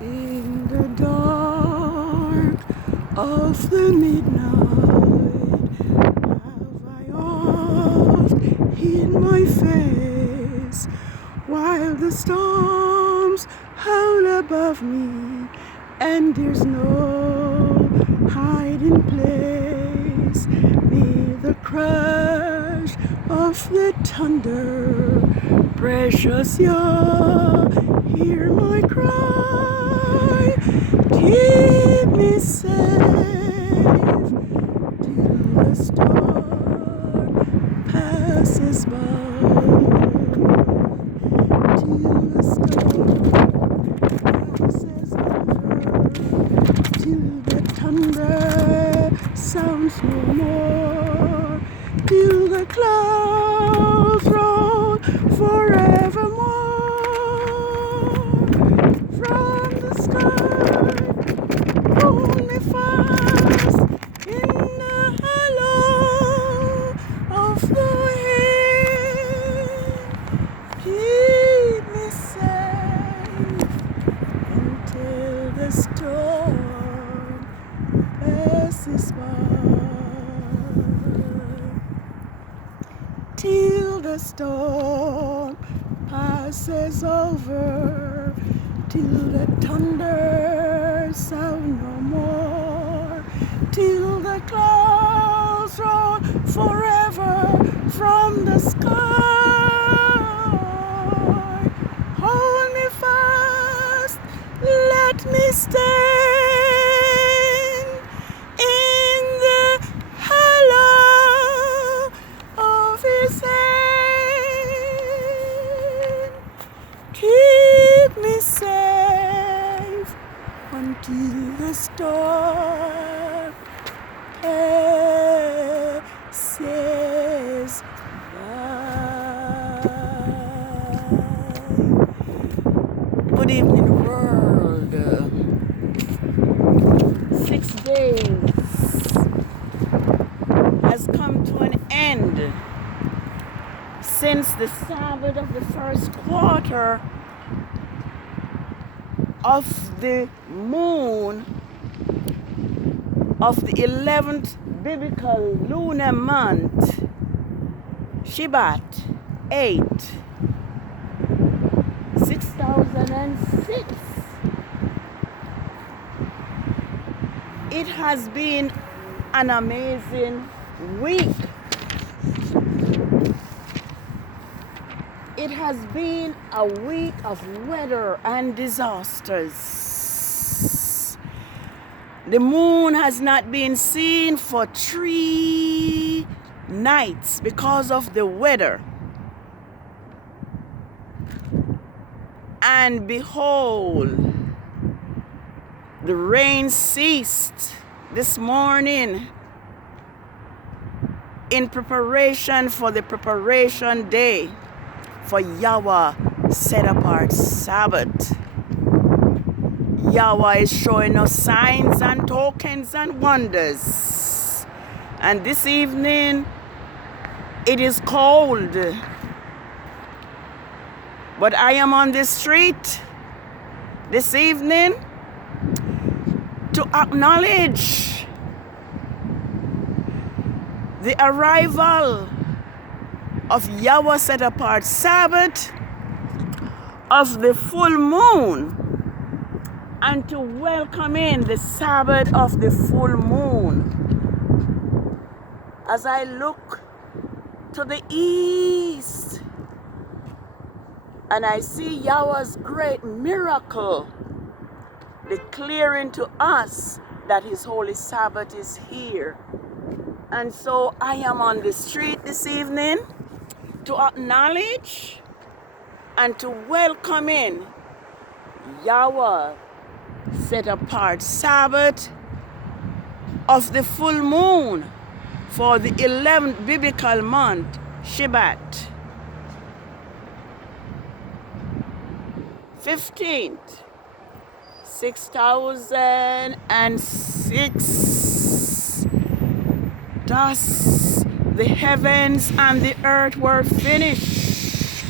In the dark of the midnight, have I oft hid my face, while the storms howl above me, and there's no hiding place. Near the crash of the thunder, precious Yah, hear my cry. Keep me safe till the storm passes by. Till the storm passes over. Till the thunder sounds no more. Till the clouds roll forevermore. From the sky, hold me fast in the hollow of the hand. Keep me safe until the storm passes by. Till the storm passes over, till the thunder sound no more, till the clouds roll forever from the sky. Hold me fast, let me stand in the hollow of his hand. Keep me safe until the storm passes by. Good evening, world. 6 days has come to an end since the Sabbath of the first quarter of the moon of the 11th biblical lunar month, SHEBAT 8, 6006. It has been an amazing week. It has been a week of weather and disasters. The moon has not been seen for 3 nights because of the weather. And behold, the rain ceased this morning in preparation for the preparation day for Yahweh set apart Sabbath. Yahweh is showing us signs and tokens and wonders. And this evening, it is cold. But I am on the street this evening to acknowledge the arrival of Yahweh set apart Sabbath of the full moon, and to welcome in the Sabbath of the full moon. As I look to the east and I see Yahweh's great miracle declaring to us that his holy Sabbath is here. And so I am on the street this evening to acknowledge and to welcome in Yahweh set apart Sabbath of the full moon for the 11th biblical month, SHEBAT. 15th, 6006. Thus the heavens and the earth were finished,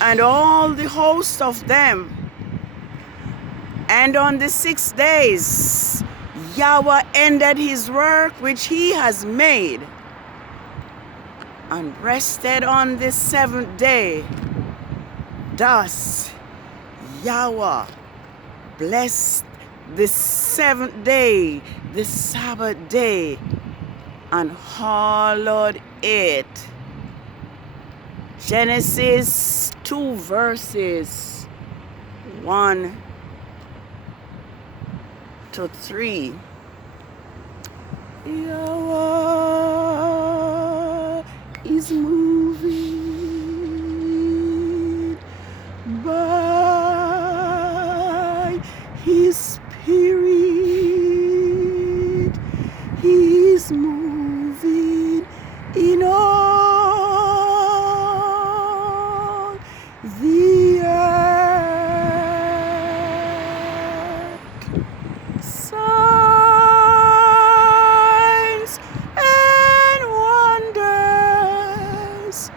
and all the host of them, And on the 6 days, Yahweh ended his work which he has made, and rested on the 7th day. Thus Yahweh blessed the 7th day, the Sabbath day, and hallowed it. Genesis 2 verses 1 to 3. Yahweh is moving by his spirit. He is moving in all the earth. Signs and wonders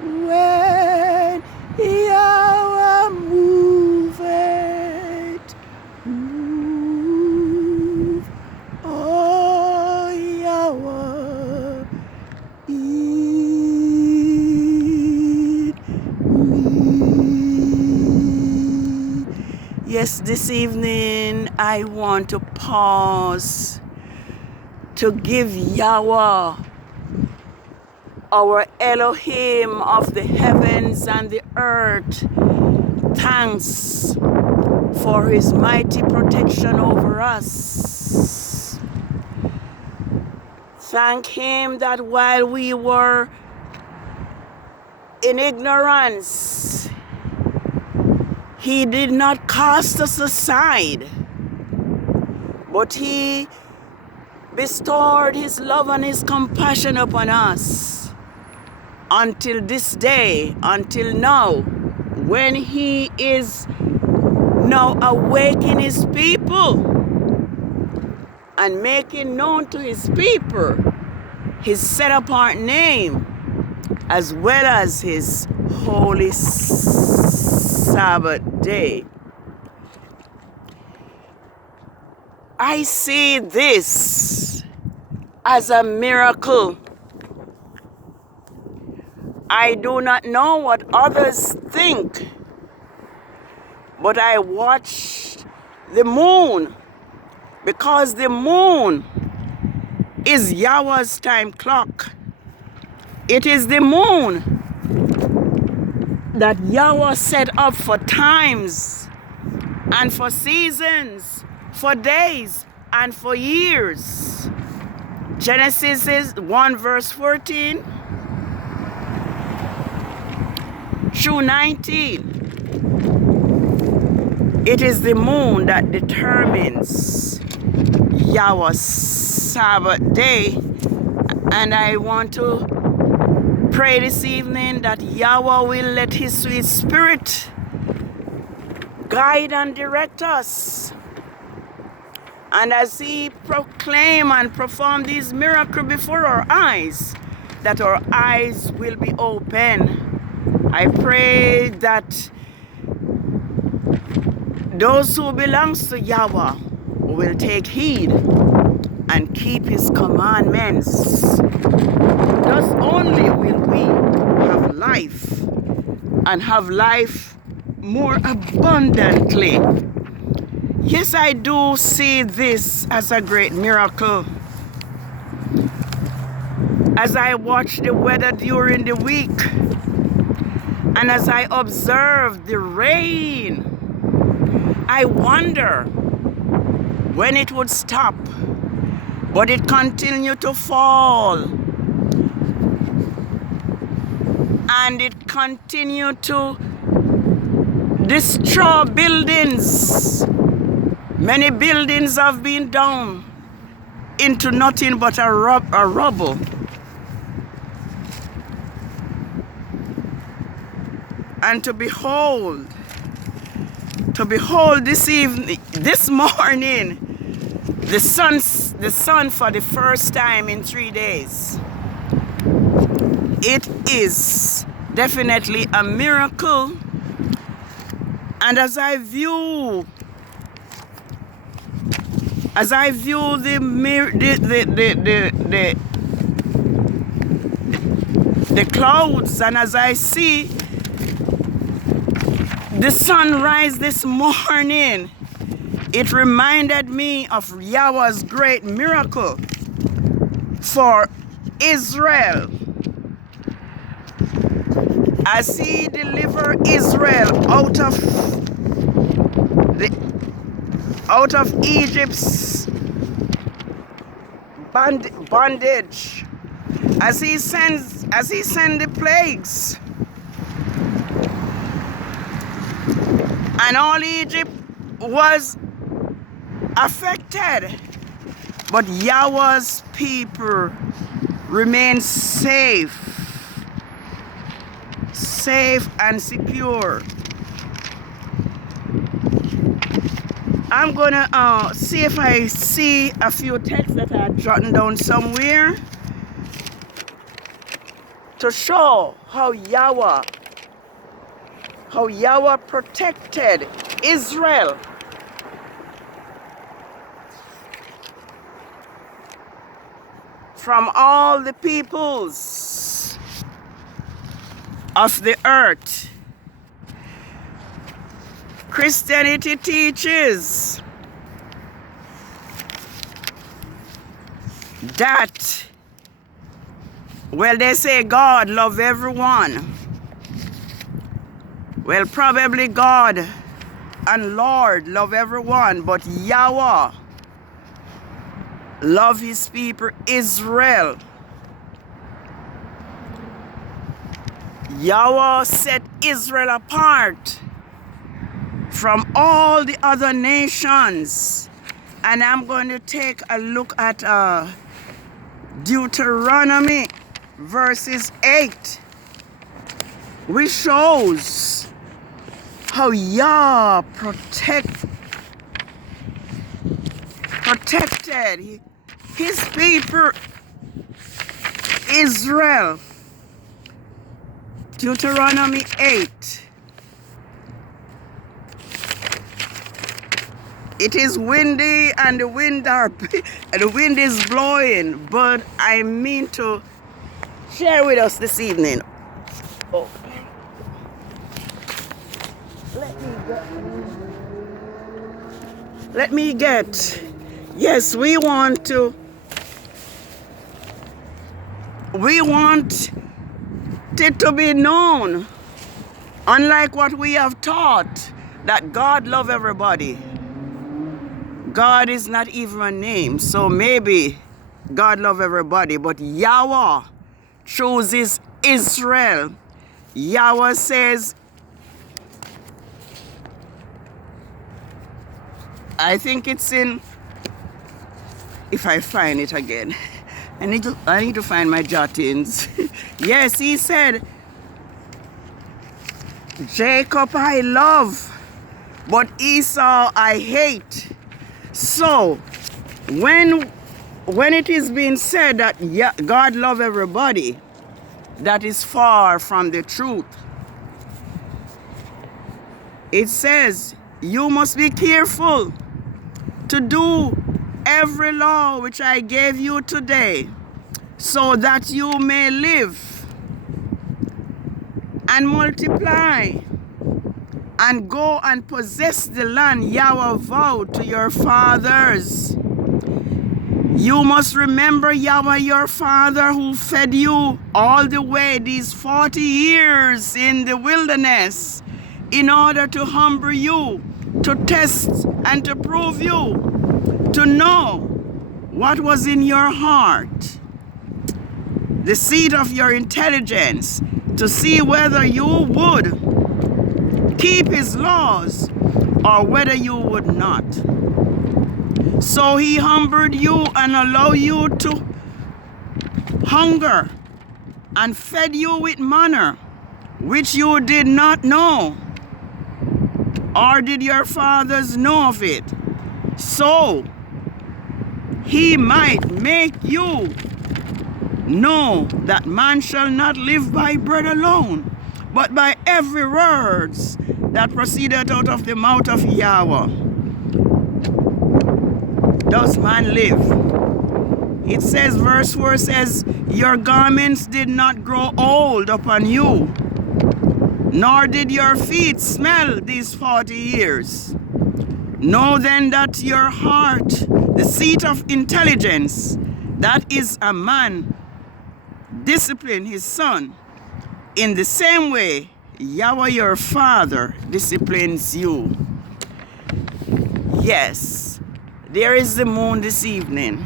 when Yahweh moveth. Move, oh Yahweh, in me. Yes, this evening I want to pause to give Yahweh, our Elohim of the heavens and the earth, thanks for his mighty protection over us. Thank him that while we were in ignorance, he did not cast us aside, but he bestowed his love and his compassion upon us until this day, until now, when he is now awakening his people and making known to his people his set apart name, as well as his holy Sabbath day. I see this as a miracle. I do not know what others think, but I watched the moon, because the moon is Yahweh's time clock. It is the moon that Yahweh set up for times and for seasons, for days and for years. Genesis 1 verse 14 through 19. It is the moon that determines Yahweh's Sabbath day, and I want to pray this evening that Yahweh will let his sweet spirit guide and direct us. And as he proclaim and perform these miracles before our eyes, that our eyes will be open. I pray that those who belongs to Yahweh will take heed and keep his commandments. Thus only will we have life, and have life more abundantly. Yes, I do see this as a great miracle. As I watch the weather during the week, and as I observe the rain, I wonder when it would stop, but it continued to fall, and it continued to destroy buildings. Many buildings have been down into nothing but a rubble. And to behold this morning, the sun for the first time in 3 days. It is definitely a miracle. And as I view as I view the clouds, and as I see the sunrise this morning, it reminded me of Yahweh's great miracle for Israel, as he delivered Israel out of Egypt's bondage, as he sent the plagues, and all Egypt was affected, but Yahweh's people remained safe and secure. I'm gonna see if I see a few texts that I jotted down somewhere to show how Yahweh protected Israel from all the peoples of the earth. Christianity teaches that, well, they say God loves everyone. Well, probably God and Lord love everyone, but Yahweh love his people Israel. Yahweh set Israel apart from all the other nations. And I'm going to take a look at Deuteronomy verses 8, which shows how Yah protected his people Israel. Deuteronomy 8. It is windy and the wind is blowing, but I mean to share with us this evening. Oh. Let me get. Yes, we want it to be known, unlike what we have taught, that God loves everybody. God is not even a name, so maybe God loves everybody, but Yahweh chooses Israel. Yahweh says, I think it's in, if I find it again, I need to find my jottings. Yes, he said, Jacob I love, but Esau I hate. So, when it is being said that God loves everybody, that is far from the truth. It says, you must be careful to do every law which I gave you today, so that you may live and multiply and go and possess the land Yahweh vowed to your fathers. You must remember Yahweh your father, who fed you all the way these 40 years in the wilderness, in order to humble you, to test and to prove you, to know what was in your heart, the seed of your intelligence, to see whether you would keep his laws or whether you would not. So he humbled you and allowed you to hunger and fed you with manna, which you did not know, or did your fathers know of it, so he might make you know that man shall not live by bread alone, but by every word that proceedeth out of the mouth of Yahweh. does man live. It says, verse 4 says, your garments did not grow old upon you, nor did your feet smell these 40 years. Know then that your heart, the seat of intelligence, that is a man, discipline his son. In the same way, Yahweh your Father disciplines you. Yes, there is the moon this evening,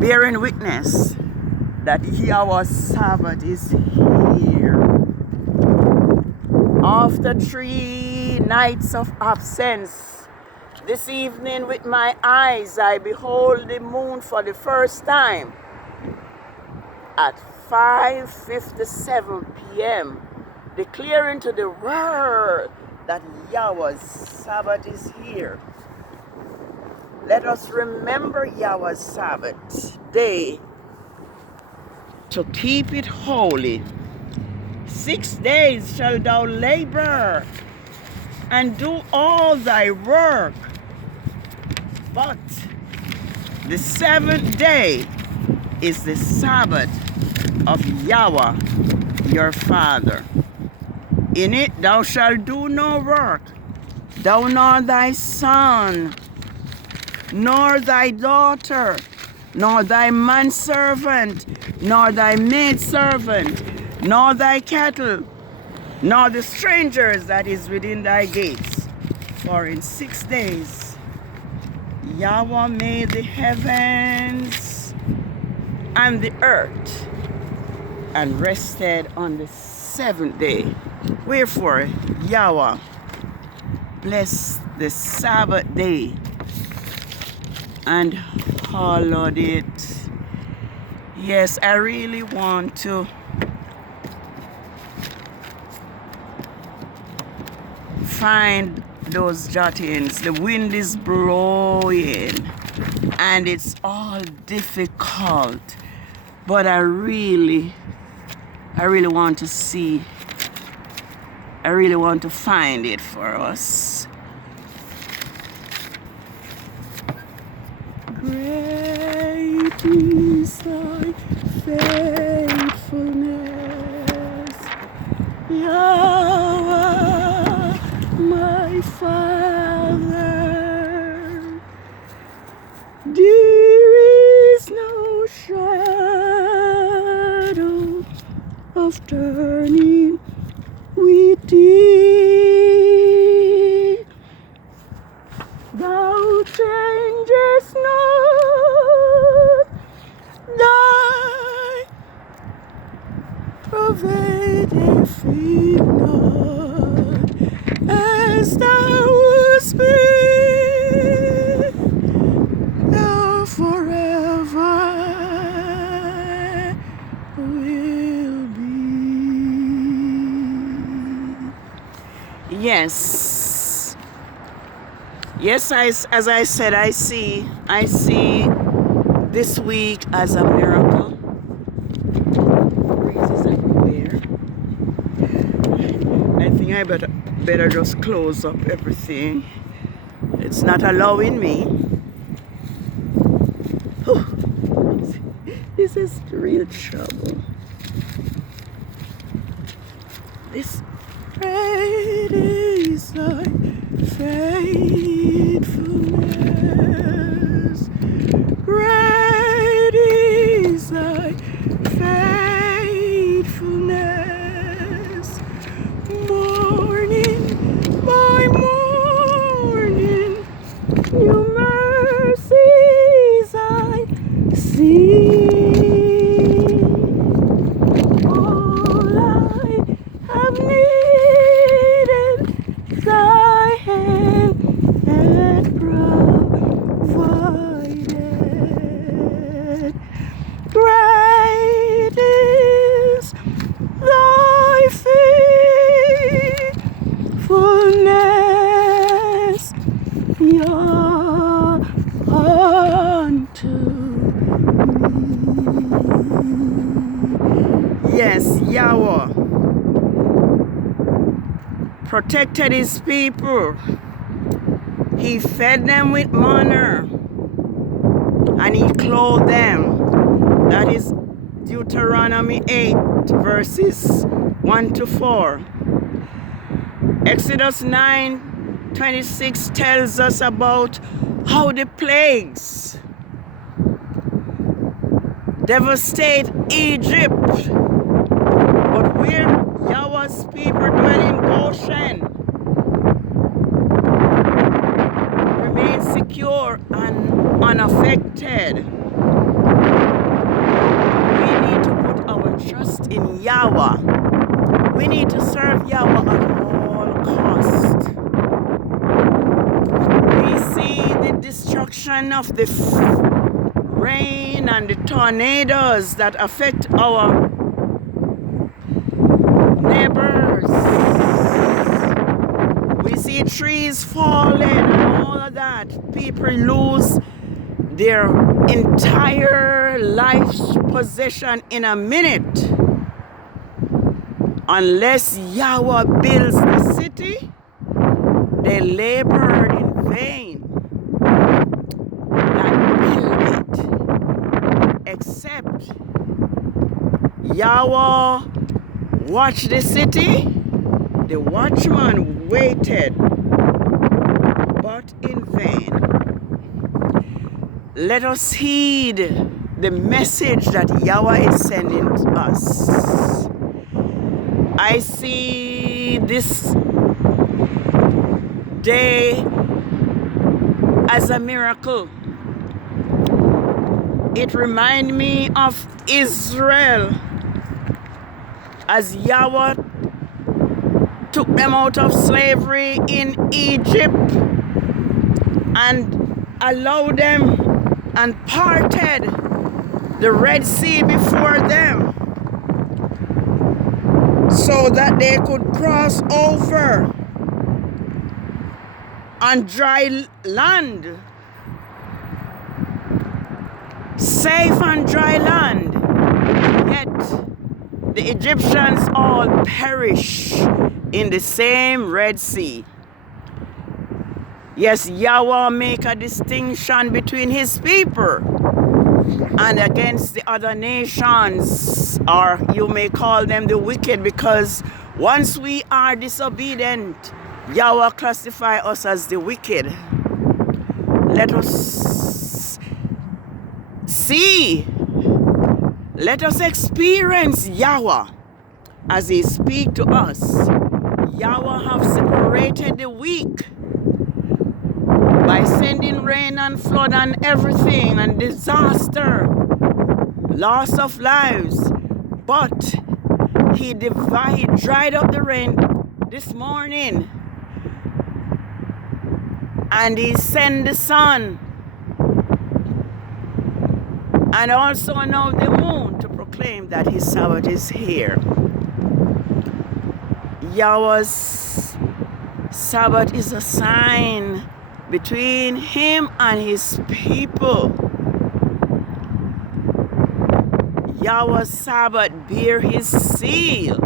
bearing witness that Yahweh's Sabbath is here. After 3 nights of absence, this evening with my eyes I behold the moon for the first time at 5:57 p.m., declaring to the world that Yahweh's Sabbath is here. Let us remember Yahweh's Sabbath day to keep it holy. 6 days shalt thou labor and do all thy work, but the 7th day is the Sabbath of Yahweh your Father. In it thou shalt do no work, thou nor thy son, nor thy daughter, nor thy manservant, nor thy maidservant, nor thy cattle, nor the strangers that is within thy gates. For in 6 days Yahweh made the heavens and the earth, and rested on the 7th day. Wherefore Yahweh blessed the Sabbath day and hallowed it. Yes, I really want to find those jottings. The wind is blowing and it's all difficult, but I really want to see. I really want to find it for us. Great is thy faithfulness, Yahweh, my Father. There is no shadow of turning with thee. Thou changest not thy provideth it not, as thou wast been, thou forever will be. Yes. Yes, as I said, I see this week as a miracle. Breezes everywhere. I think I better just close up everything. It's not allowing me. Whew. This is real trouble. This great is thy faithfulness. Great is thy faithfulness. Morning by morning, new mercies I see. All I have needed, thy hand hath provided. Great is thy faithfulness, Yah, unto me. Yes, Yahweh protected his people He fed them with manna, and he clothed them. That is Deuteronomy 8, verses 1 to 4. Exodus 9:26 tells us about how the plagues devastate Egypt. But where Yahweh's people dwell in Goshen remain secure and unaffected. We need to put our trust in Yahweh. We need to serve Yahweh at all costs. We see the destruction of the rain and the tornadoes that affect our neighbors. We see trees falling and all of that. People lose their entire life's possession in a minute. Unless Yahweh builds the city, they labored in vain that build it. Except Yahweh watched the city, the watchman waited, but in vain. Let us heed the message that Yahweh is sending to us. I see this day as a miracle. It reminds me of Israel as Yahweh took them out of slavery in Egypt and allowed them and parted the Red Sea before them so that they could cross over on dry land, safe on dry land. Yet the Egyptians all perish in the same Red Sea. Yes, Yahweh make a distinction between his people and against the other nations, or you may call them the wicked, because once we are disobedient, Yahweh classify us as the wicked. Let us see, let us experience Yahweh as he speak to us. Yahweh have separated the weak by sending rain and flood and everything and disaster, loss of lives. But he dried up the rain this morning, and he sent the sun and also now the moon to proclaim that his Sabbath is here. Yahweh's Sabbath is a sign between him and his people. Yahweh's Sabbath bear his seal.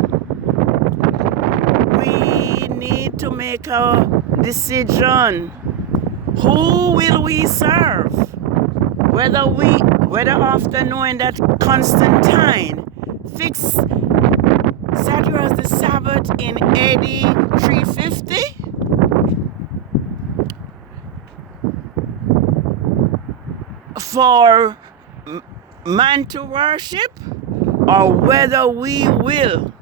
We need to make a decision. Who will we serve? Whether after knowing that Constantine fixed Saturday as the Sabbath in AD 350, for man to worship, or whether we will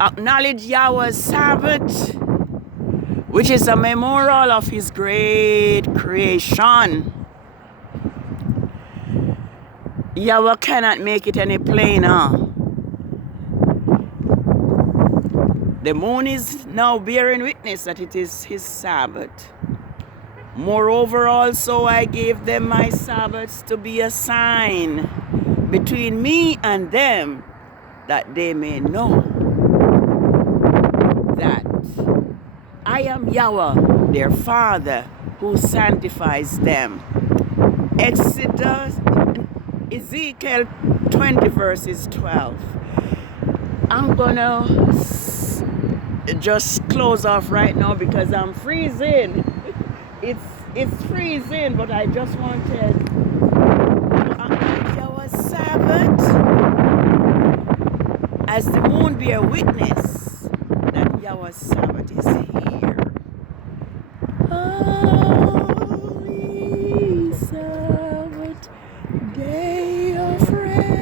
acknowledge Yahweh's Sabbath, which is a memorial of his great creation. Yahweh cannot make it any plainer. The moon is now bearing witness that it is his Sabbath. Moreover, also I gave them my Sabbaths to be a sign between me and them, that they may know that I am Yahweh, their Father, who sanctifies them. Ezekiel 20 verses 12. I'm gonna just close off right now because I'm freezing. It's freezing, but I just wanted to acknowledge our Sabbath as the moon bear witness that our Sabbath is here. Holy Sabbath, day of rest.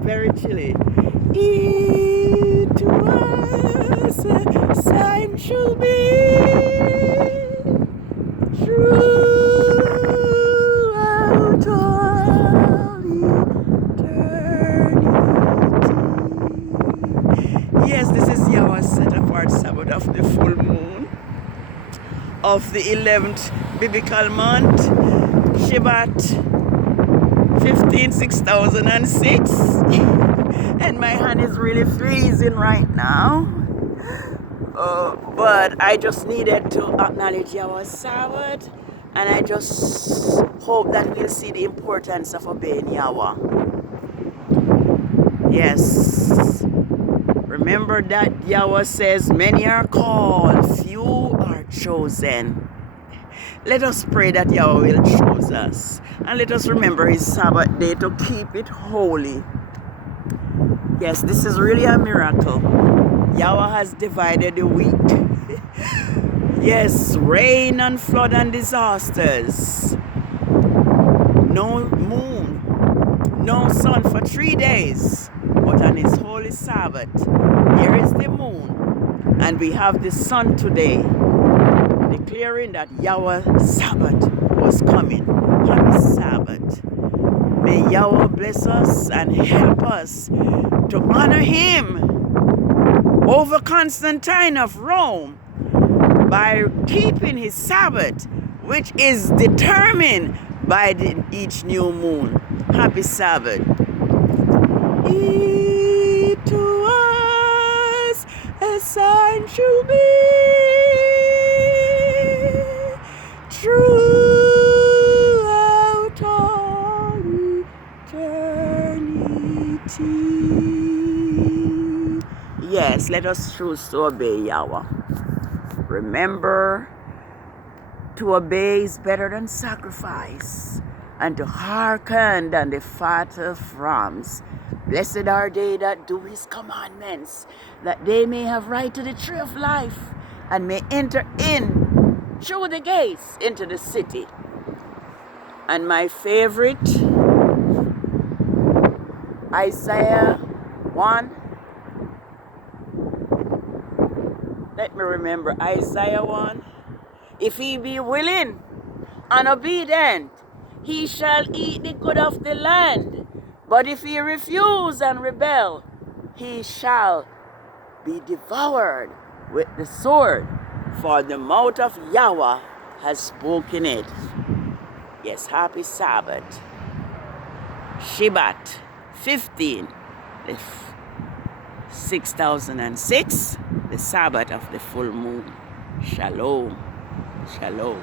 Very chilly. It was a sign shall be throughout all eternity. Yes, this is Yahweh's set apart Sabbath of the full moon of the 11th biblical month, SHEBAT 15/6006. And my hand is really freezing right now. But I just needed to acknowledge our Sabbath, and I just hope that we'll see the importance of obeying Yahweh. Yes. Remember that Yahweh says, many are called, few are chosen. Let us pray that Yahweh will choose us. And let us remember His Sabbath day to keep it holy. Yes, this is really a miracle. Yahweh has divided the week. Yes, rain and flood and disasters. No moon, no sun for 3 days. But on His holy Sabbath, here is the moon. And we have the sun today, declaring that Yahweh's Sabbath was coming. Happy Sabbath. May Yahweh bless us and help us to honor Him over Constantine of Rome by keeping his Sabbath, which is determined by each new moon. Happy Sabbath. It was a sign shall be throughout all eternity. Yes, let us choose to obey Yahweh. Remember, to obey is better than sacrifice, and to hearken than the fat of rams. Blessed are they that do His commandments, that they may have right to the tree of life, and may enter in through the gates into the city. And my favorite, Isaiah 1. Let me remember, Isaiah 1. If he be willing and obedient, he shall eat the good of the land. But if he refuse and rebel, he shall be devoured with the sword. For the mouth of Yahweh has spoken it. Yes, happy Sabbath. SHEBAT 15/6006, the Sabbath of the full moon. Shalom. Shalom.